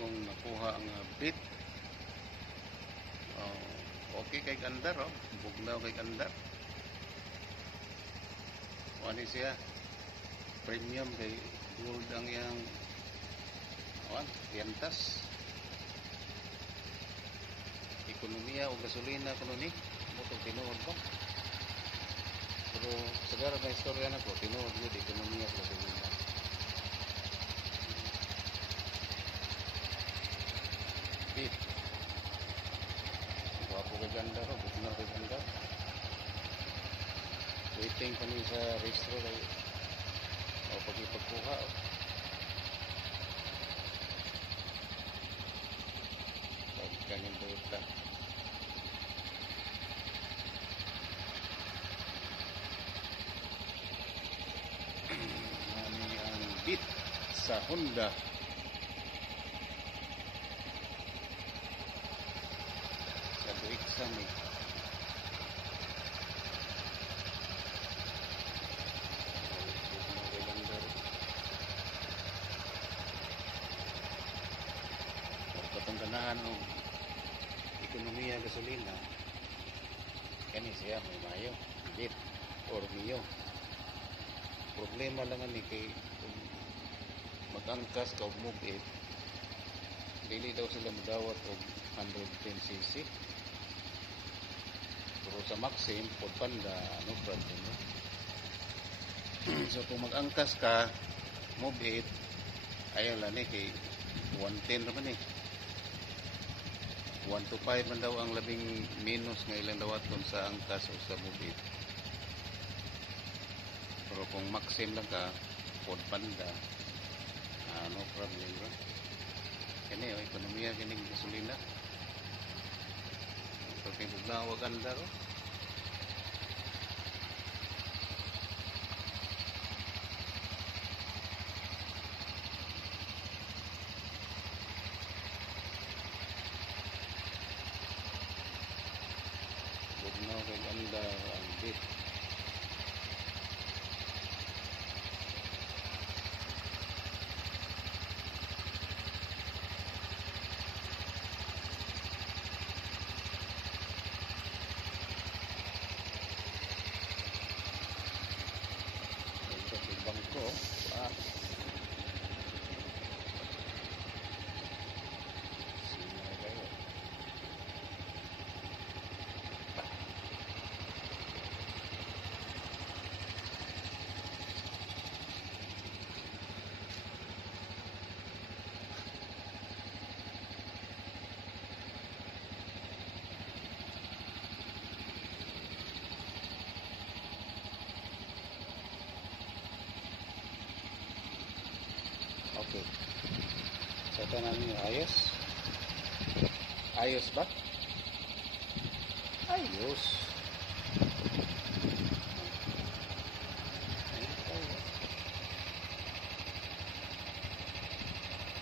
kong nakuha ang bit. Okay kay gandar, bugnaw kay gandar. Ano siya? Premium kay gold ang yang piantas. Ekonomiya o gasolina kuno ni mo tong tinuod ko. Pero sagara na istorya na ko, tinuod mo di ekonomiya o gasolina. Bit. Wapo kay ganda ro, bugnaw kay ganda. Waiting pa ni sa registro kay o pagkuha. Ganyan doon lang. Nani ang bit sa Honda. Sa duik sa may. Katong ganahan o ekonomiya gasolina kani siya may mayo bit or miyo. Problema lang ni kay mag-angkas ka og move-it dili daw sila madawat og 110cc pero sa maxim pod panda no problem no? So kung mag-angkas ka move-it ayaw lang ni kay 110 naman 1 to 5 man daw ang labing minus nga ilang dawaton sa angkas o sa move-it. Pero kung maxim lang ka pod panda no problem bro. Kani ekonomiya kining gasolina. Pag bugnaw wag ganda ro. Bugnaw kay ganda ang bit. Bangko sino kayo okay. So ito namin yung ayos ba? Ayos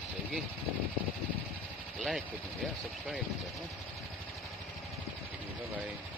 sige like, subscribe, bye bye.